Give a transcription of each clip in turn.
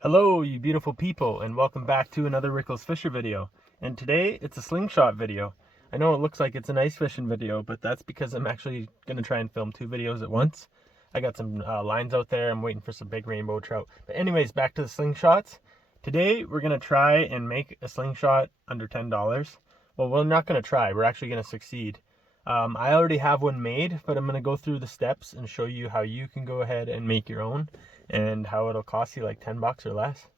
Hello, you beautiful people, and welcome back to another Rickles Fisher video. And today, it's a slingshot video. I know it looks like it's an ice fishing video, but that's because I'm actually going to try and film two videos at once. I got some lines out there. I'm waiting for some big rainbow trout. But anyways, back to the slingshots. Today, we're going to try and make a slingshot under $10. Well, we're not going to try. We're actually going to succeed. I already have one made, but I'm going to go through the steps and show you how you can go ahead and make your own and how it'll cost you like 10 bucks or less.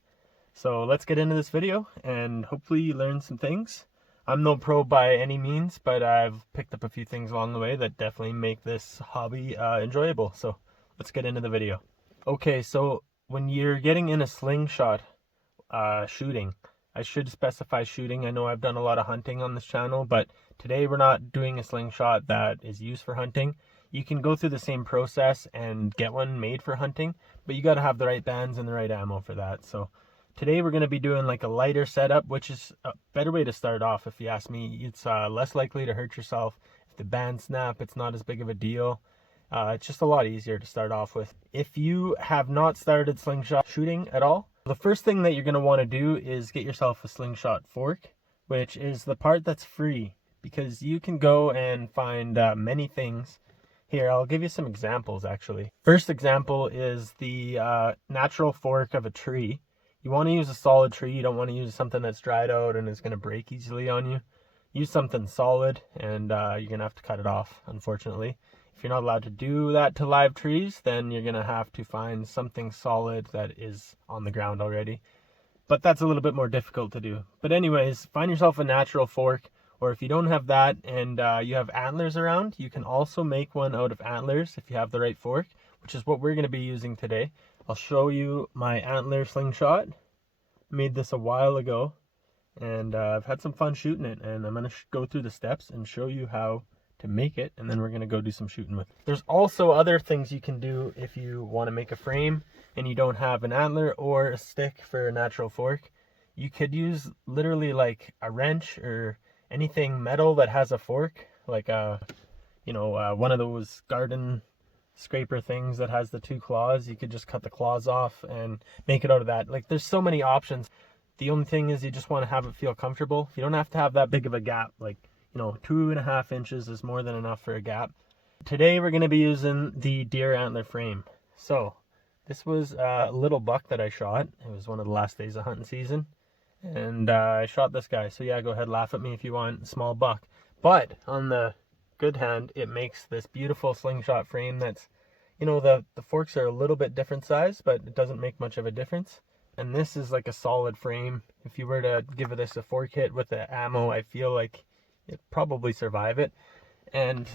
So let's get into this video and hopefully you learn some things. I'm no pro by any means, but I've picked up a few things along the way that definitely make this hobby enjoyable. So let's get into the video. Okay, so when you're getting in a slingshot shooting, I should specify shooting. I know I've done a lot of hunting on this channel, but today we're not doing a slingshot that is used for hunting. You can go through the same process and get one made for hunting, but you got to have the right bands and the right ammo for that. So today we're going to be doing like a lighter setup, which is a better way to start off if you ask me. It's less likely to hurt yourself. If the bands snap, it's not as big of a deal. It's just a lot easier to start off with. If you have not started slingshot shooting at all, the first thing that you're going to want to do is get yourself a slingshot fork, which is the part that's free, because you can go and find many things. Here, I'll give you some examples actually. First example is the natural fork of a tree. You want to use a solid tree. You don't want to use something that's dried out and is going to break easily on you. Use something solid, and you're going to have to cut it off, unfortunately. If you're not allowed to do that to live trees, then you're going to have to find something solid that is on the ground already. But that's a little bit more difficult to do. But anyways, find yourself a natural fork, or if you don't have that and you have antlers around, you can also make one out of antlers if you have the right fork, which is what we're going to be using today. I'll show you my antler slingshot. I made this a while ago, and I've had some fun shooting it, and I'm going to go through the steps and show you how to make it, and then we're going to go do some shooting with it. There's also other things you can do if you want to make a frame and you don't have an antler or a stick for a natural fork. You could use literally like a wrench or anything metal that has a fork, like one of those garden scraper things that has the two claws. You could just cut the claws off and make it out of that. Like, there's so many options. The only thing is you just want to have it feel comfortable. You don't have to have that big of a gap. Like, 2.5 inches is more than enough for a gap. Today we're going to be using the deer antler frame. So this was a little buck that I shot. It was one of the last days of hunting season, and I shot this guy. So yeah, go ahead, laugh at me if you want. Small buck, but on the good hand, it makes this beautiful slingshot frame that's, the forks are a little bit different size, but it doesn't make much of a difference. And this is like a solid frame. If you were to give this a fork hit with the ammo, I feel like it'd probably survive it. And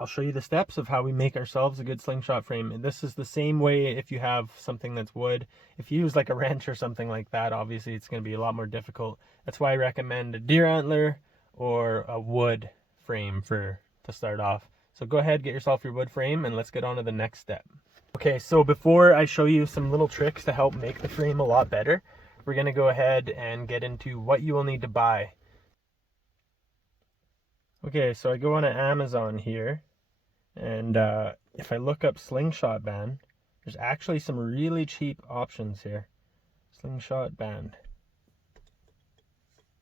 I'll show you the steps of how we make ourselves a good slingshot frame. And this is the same way if you have something that's wood. If you use like a wrench or something like that, obviously it's going to be a lot more difficult. That's why I recommend a deer antler or a wood frame to start off. So go ahead, get yourself your wood frame, and let's get on to the next step. Okay, so before I show you some little tricks to help make the frame a lot better, we're going to go ahead and get into what you will need to buy. Okay, so I go on to Amazon here, and if I look up slingshot band, there's actually some really cheap options here. Slingshot band.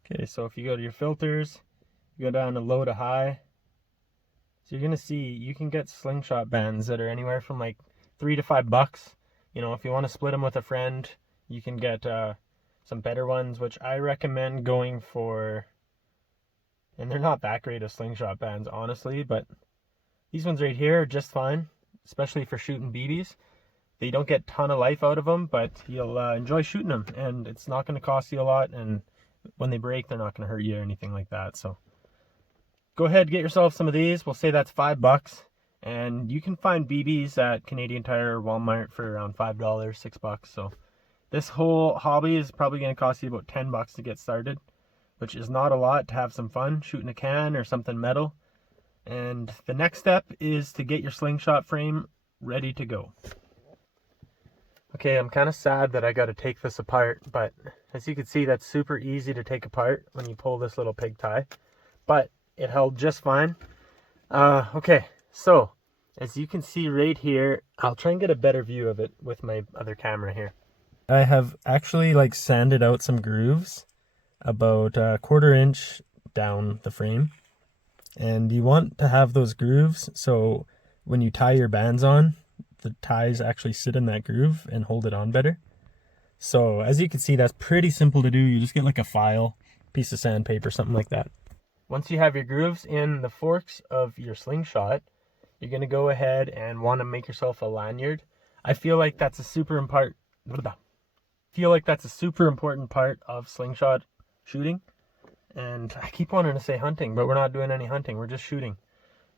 Okay, so if you go to your filters, you go down to low to high, so you're gonna see you can get slingshot bands that are anywhere from like $3 to $5. If you want to split them with a friend, you can get some better ones, which I recommend going for. And they're not that great of slingshot bands, honestly, but these ones right here are just fine, especially for shooting BBs. They don't get a ton of life out of them, but you'll enjoy shooting them, and it's not going to cost you a lot, and when they break, they're not going to hurt you or anything like that. So go ahead, get yourself some of these. We'll say that's $5, and you can find BBs at Canadian Tire or Walmart for around $5, $6. So this whole hobby is probably going to cost you about $10 to get started, which is not a lot to have some fun shooting a can or something metal. And the next step is to get your slingshot frame ready to go. Okay, I'm kind of sad that I got to take this apart, but as you can see, that's super easy to take apart when you pull this little pig tie, but it held just fine. Okay, so as you can see right here, I'll try and get a better view of it with my other camera here. I have actually like sanded out some grooves about a 1/4 inch down the frame. And you want to have those grooves so when you tie your bands on, the ties actually sit in that groove and hold it on better. So as you can see, that's pretty simple to do. You just get like a file, piece of sandpaper, something like that. Once you have your grooves in the forks of your Slingshot, you're going to go ahead and want to make yourself a lanyard. I feel like that's a super important part of Slingshot shooting. And I keep wanting to say hunting, but we're not doing any hunting. We're just shooting.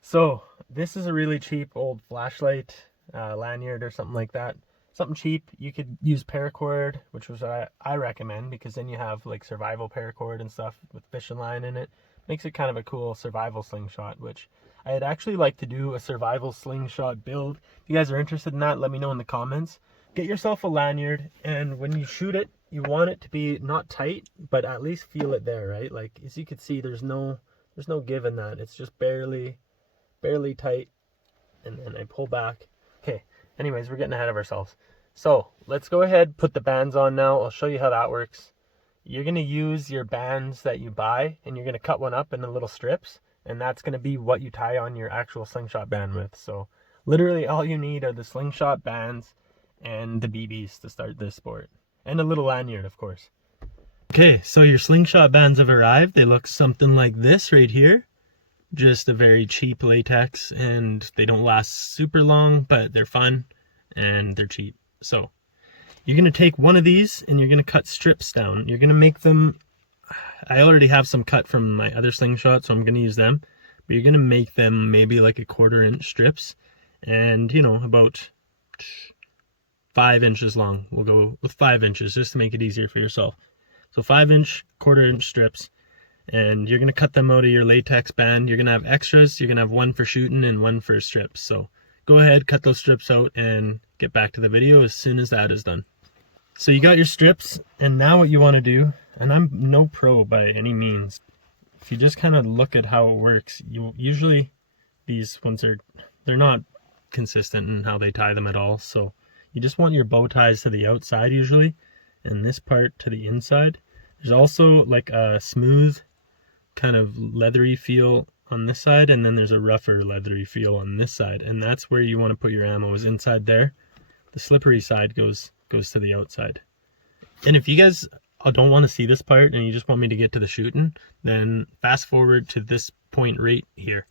So this is a really cheap old flashlight lanyard or something like that. Something cheap. You could use paracord, which was what I recommend, because then you have like survival paracord and stuff with fishing line in it. Makes it kind of a cool survival slingshot, which I'd actually like to do a survival slingshot build. If you guys are interested in that, let me know in the comments. Get yourself a lanyard, and when you shoot it, you want it to be not tight, but at least feel it there, right? Like as you can see, there's no give in that. It's just barely tight, and then I pull back. Okay, anyways, we're getting ahead of ourselves. So let's go ahead, put the bands on now. I'll show you how that works. You're gonna use your bands that you buy, and you're gonna cut one up into little strips, and that's gonna be what you tie on your actual Slingshot band with. So literally all you need are the Slingshot bands and the BBs to start this sport. And a little lanyard, of course. Okay, so your Slingshot bands have arrived. They look something like this right here. Just a very cheap latex, and they don't last super long, but they're fun and they're cheap. So you're going to take one of these and you're going to cut strips down. You're going to make them, I already have some cut from my other Slingshot, so I'm going to use them. But you're going to make them maybe like a 1/4 inch strips, and you know, about 5 inches long. We'll go with 5 inches just to make it easier for yourself. So 5 inch, 1/4 inch strips, and you're going to cut them out of your latex band. You're going to have extras. You're going to have one for shooting and one for strips. So go ahead, cut those strips out, and get back to the video as soon as that is done. So you got your strips, and now what you want to do, and I'm no pro by any means, if you just kind of look at how it works, you usually, these ones they're not consistent in how they tie them at all. So you just want your bow ties to the outside usually, and this part to the inside. There's also like a smooth kind of leathery feel on this side, and then there's a rougher leathery feel on this side, and that's where you want to put your ammo, is inside there. The slippery side goes to the outside. And if you guys don't want to see this part and you just want me to get to the shooting, then fast forward to this point right here.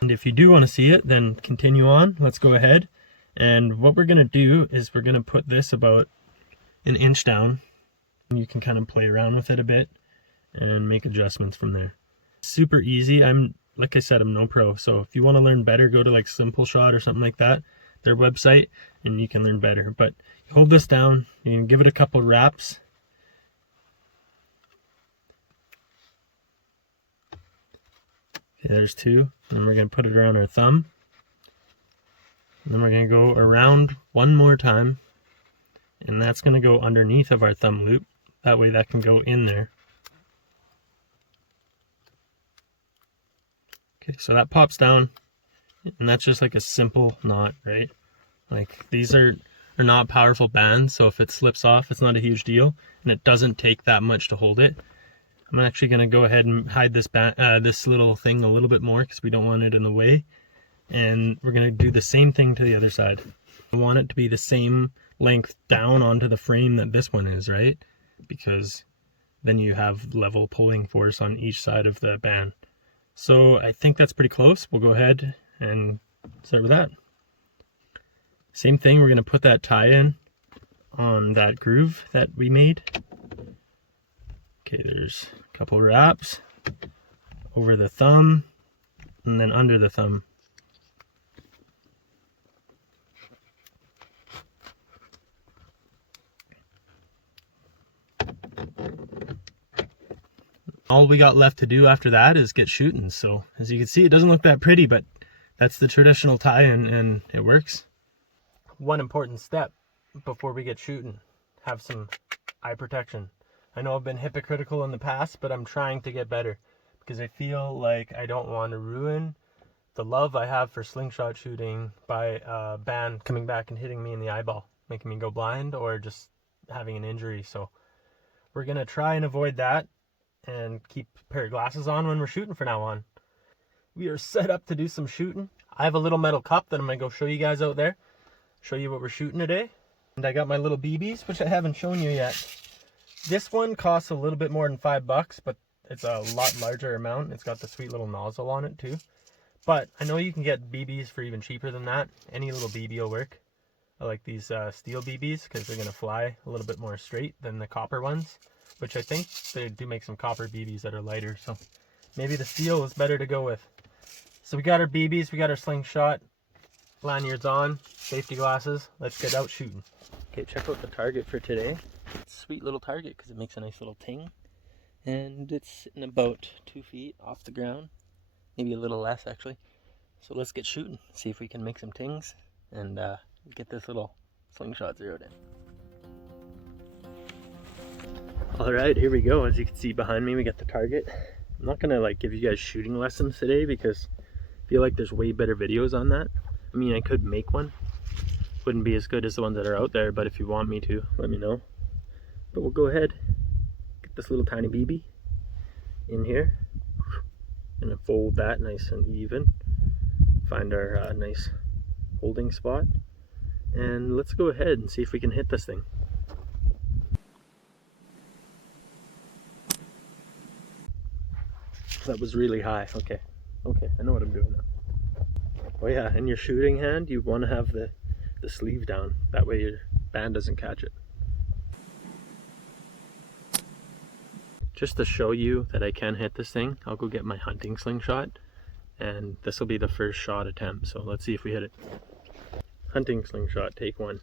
And if you do want to see it, then continue on. Let's go ahead. And what we're going to do is we're going to put this about 1 inch down. You can kind of play around with it a bit and make adjustments from there. Super easy. Like I said, I'm no pro. So if you want to learn better, go to like Simple Shot or something like that, their website, and you can learn better. But hold this down, you can give it a couple wraps. Okay, there's 2. And we're going to put it around our thumb. And then we're going to go around one more time. And that's going to go underneath of our thumb loop. That way that can go in there. Okay, so that pops down. And that's just like a simple knot, right? Like these are not powerful bands, so if it slips off, it's not a huge deal. And it doesn't take that much to hold it. I'm actually going to go ahead and hide this this little thing a little bit more because we don't want it in the way. And we're going to do the same thing to the other side. I want it to be the same length down onto the frame that this one is, right? Because then you have level pulling force on each side of the band. So I think that's pretty close. We'll go ahead and start with that. Same thing, we're going to put that tie in on that groove that we made. Okay, there's a couple wraps over the thumb and then under the thumb. All we got left to do after that is get shooting. So as you can see, it doesn't look that pretty, but that's the traditional tie-in and it works. One important step before we get shooting, have some eye protection. I know I've been hypocritical in the past, but I'm trying to get better because I feel like I don't want to ruin the love I have for slingshot shooting by a band coming back and hitting me in the eyeball, making me go blind or just having an injury. So we're going to try and avoid that and keep a pair of glasses on when we're shooting from now on. We are set up to do some shooting. I have a little metal cup that I'm going to go show you guys out there. Show you what we're shooting today. And I got my little BBs, which I haven't shown you yet. This one costs a little bit more than $5, but it's a lot larger amount. It's got the sweet little nozzle on it too. But I know you can get BBs for even cheaper than that. Any little BB will work. I like these steel BBs because they're going to fly a little bit more straight than the copper ones, which I think they do make some copper BBs that are lighter. So maybe the steel is better to go with. So we got our BBs, we got our Slingshot, lanyards on, safety glasses. Let's get out shooting. Okay, check out the target for today. Sweet little target because it makes a nice little ting. And it's sitting about 2 feet off the ground. Maybe a little less actually. So let's get shooting. See if we can make some tings and get this little Slingshot zeroed in. Alright, here we go. As you can see behind me, we got the target. I'm not gonna like give you guys shooting lessons today because I feel like there's way better videos on that. I mean, I could make one. Wouldn't be as good as the ones that are out there, but if you want me to, let me know. But we'll go ahead, get this little tiny BB in here, and fold that nice and even. Find our nice holding spot, and let's go ahead and see if we can hit this thing. That was really high. Okay, I know what I'm doing now. Oh yeah, in your shooting hand, you want to have the sleeve down. That way your band doesn't catch it. Just to show you that I can hit this thing, I'll go get my hunting slingshot, and this will be the first shot attempt. So let's see if we hit it. Hunting slingshot, take one.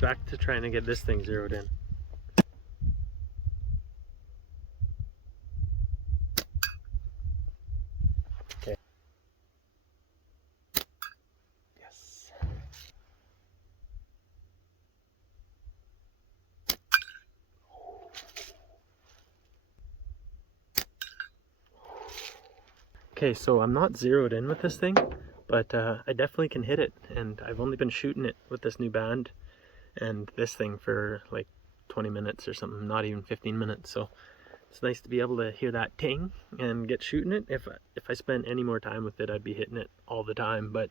Back to trying to get this thing zeroed in. Okay. Yes. Okay, so I'm not zeroed in with this thing, but I definitely can hit it, and I've only been shooting it with this new band and this thing for like 20 minutes or something, not even 15 minutes. So it's nice to be able to hear that ting and get shooting it. If I spent any more time with it, I'd be hitting it all the time, but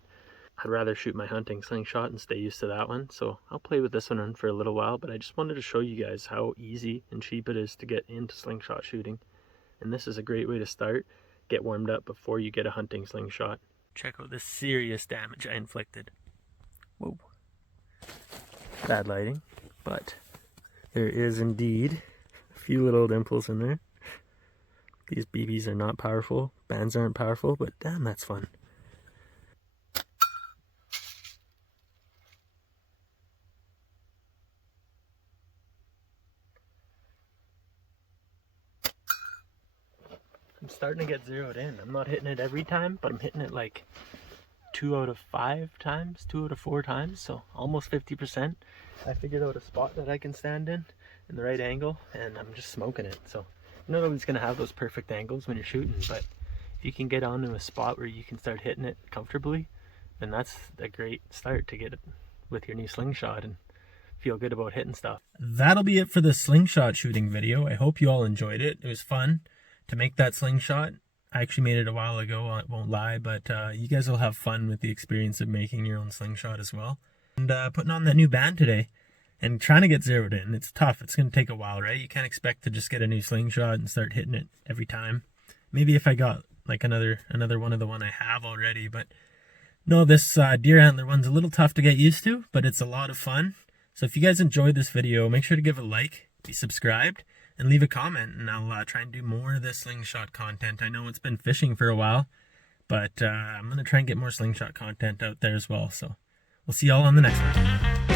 I'd rather shoot my hunting slingshot and stay used to that one. So I'll play with this one for a little while, but I just wanted to show you guys how easy and cheap it is to get into slingshot shooting. And this is a great way to start. Get warmed up before you get a hunting slingshot. Check out the serious damage I inflicted. Whoa. Bad lighting, but there is indeed a few little dimples in there. These BBs are not powerful, bands aren't powerful, but damn, that's fun. I'm starting to get zeroed in. I'm not hitting it every time, but I'm hitting it like 2 out of 5 times, 2 out of 4 times, so almost 50%. I figured out a spot that I can stand in the right angle, and I'm just smoking it. So you're not always going to have those perfect angles when you're shooting, but if you can get onto a spot where you can start hitting it comfortably, then that's a great start to get it with your new slingshot and feel good about hitting stuff. That'll be it for the slingshot shooting video. I hope you all enjoyed it. It was fun to make that slingshot. I actually made it a while ago, I won't lie, but you guys will have fun with the experience of making your own slingshot as well. And putting on that new band today and trying to get zeroed in. It's tough. It's going to take a while, right? You can't expect to just get a new slingshot and start hitting it every time. Maybe if I got like another one of the one I have already, but no, this deer antler one's a little tough to get used to, but it's a lot of fun. So if you guys enjoyed this video, make sure to give a like, be subscribed, and leave a comment, and I'll try and do more of this slingshot content. I know it's been fishing for a while, but I'm going to try and get more slingshot content out there as well. So we'll see y'all on the next one.